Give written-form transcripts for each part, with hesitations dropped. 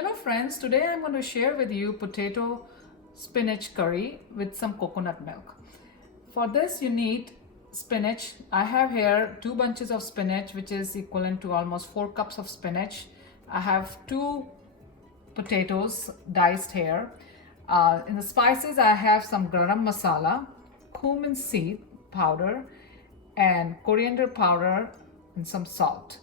Hello friends, today I'm going to share with you potato spinach curry with some coconut milk. For this you need spinach. I have here 2 bunches of spinach, which is equivalent to almost 4 cups of spinach. I have 2 potatoes diced here. In the spices I have some garam masala, cumin seed powder and coriander powder and some salt.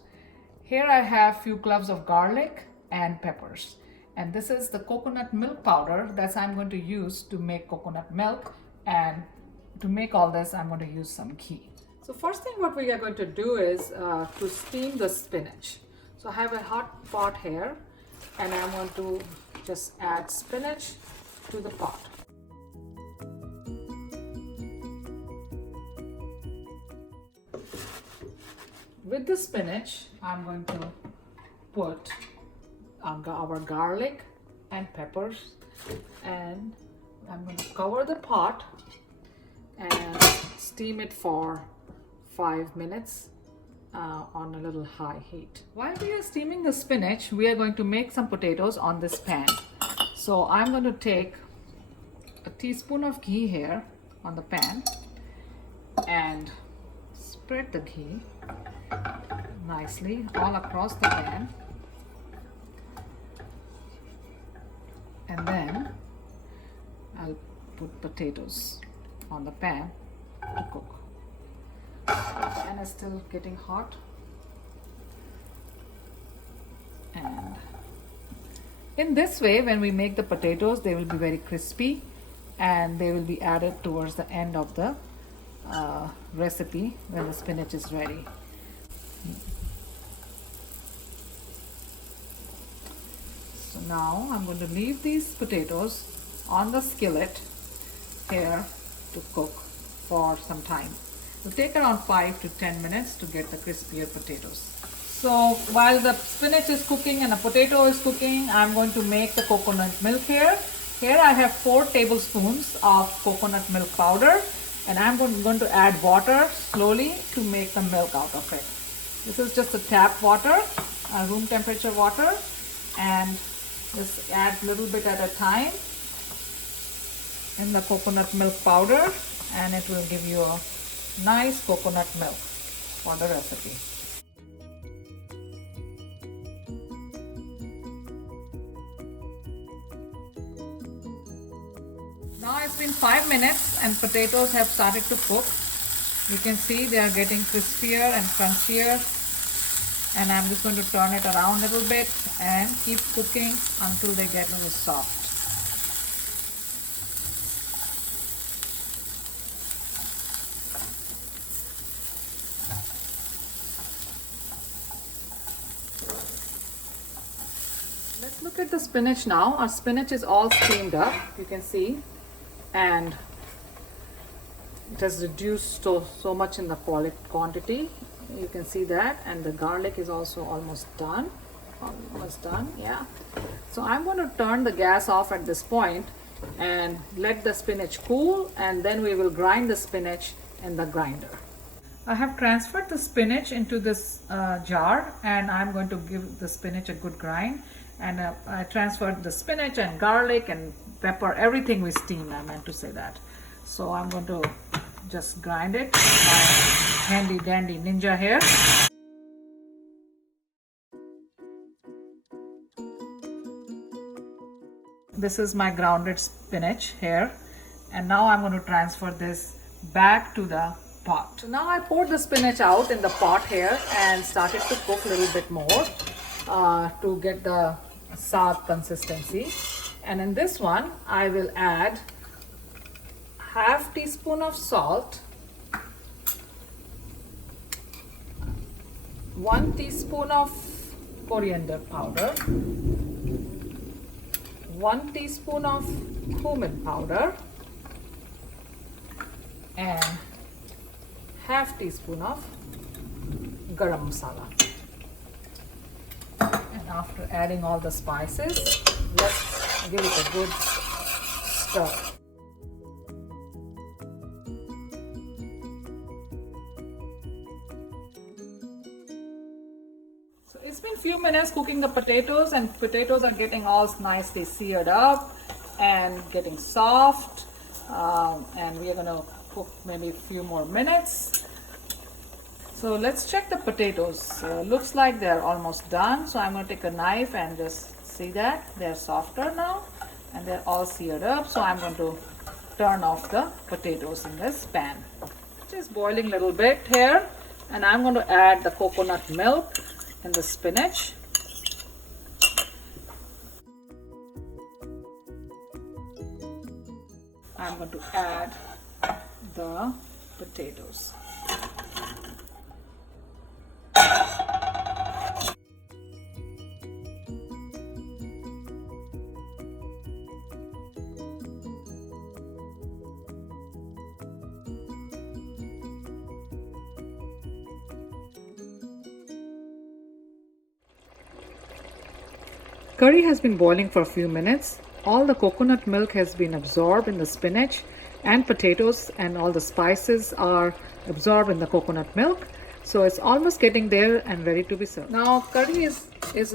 Here I have few cloves of garlic and peppers. And this is the coconut milk powder that I'm going to use to make coconut milk. And to make all this, I'm going to use some ghee. So first thing what we are going to do is to steam the spinach. So I have a hot pot here and I'm going to just add spinach to the pot. With the spinach, I'm going to put our garlic and peppers, and I'm going to cover the pot and steam it for 5 minutes on a little high heat. While we are steaming the spinach, we are going to make some potatoes on this pan. So I'm going to take a teaspoon of ghee here on the pan and spread the ghee nicely all across the pan, and then I'll put potatoes on the pan to cook. The pan is still getting hot, and in this way when we make the potatoes, they will be very crispy and they will be added towards the end of the recipe when the spinach is ready. So now I'm going to leave these potatoes on the skillet here to cook for some time. It will take around 5 to 10 minutes to get the crispier potatoes. So while the spinach is cooking and the potato is cooking, I'm going to make the coconut milk here. Here I have 4 tablespoons of coconut milk powder, and I'm going to add water slowly to make the milk out of it. This is just a tap water, room temperature water, and just add a little bit at a time in the coconut milk powder, and it will give you a nice coconut milk for the recipe. Now it's been 5 minutes and potatoes have started to cook. You can see they are getting crispier and crunchier, and I'm just going to turn it around a little bit and keep cooking until they get a little soft. Let's look at the spinach now. Our spinach is all steamed up, you can see, and it has reduced so much in the quantity. You can see that, and the garlic is also almost done. Yeah. So I'm going to turn the gas off at this point and let the spinach cool, and then we will grind the spinach in the grinder. I have transferred the spinach into this jar, and I'm going to give the spinach a good grind. And I transferred the spinach and garlic and pepper, everything we steamed, I meant to say that. So I'm going to just grind it, my handy dandy ninja here. This is my grounded spinach here, and now I'm going to transfer this back to the pot. So now I poured the spinach out in the pot here and started to cook a little bit more to get the sour consistency. And in this one I will add half teaspoon of salt, 1 teaspoon of coriander powder, 1 teaspoon of cumin powder, and half teaspoon of garam masala. And after adding all the spices, let's give it a good stir. It's been few minutes cooking the potatoes, and potatoes are getting all nicely seared up and getting soft. And we are going to cook maybe a few more minutes. So let's check the potatoes. Looks like they're almost done. So I'm going to take a knife and just see that they're softer now and they're all seared up. So I'm going to turn off the potatoes in this pan. Just boiling a little bit here, and I'm going to add the coconut milk and the spinach. I'm going to add the potatoes. Curry has been boiling for a few minutes. All the coconut milk has been absorbed in the spinach and potatoes, and all the spices are absorbed in the coconut milk. So it's almost getting there and ready to be served. Now curry is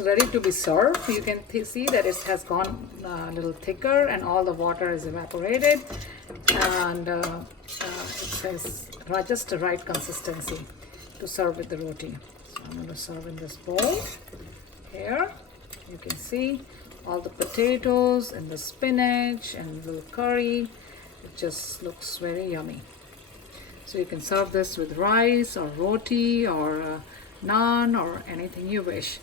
ready to be served. You can see that it has gone a little thicker and all the water is evaporated, and it has just the right consistency to serve with the roti. So I'm going to serve in this bowl here. You can see all the potatoes and the spinach and little curry. It just looks very yummy. So you can serve this with rice or roti or naan or anything you wish.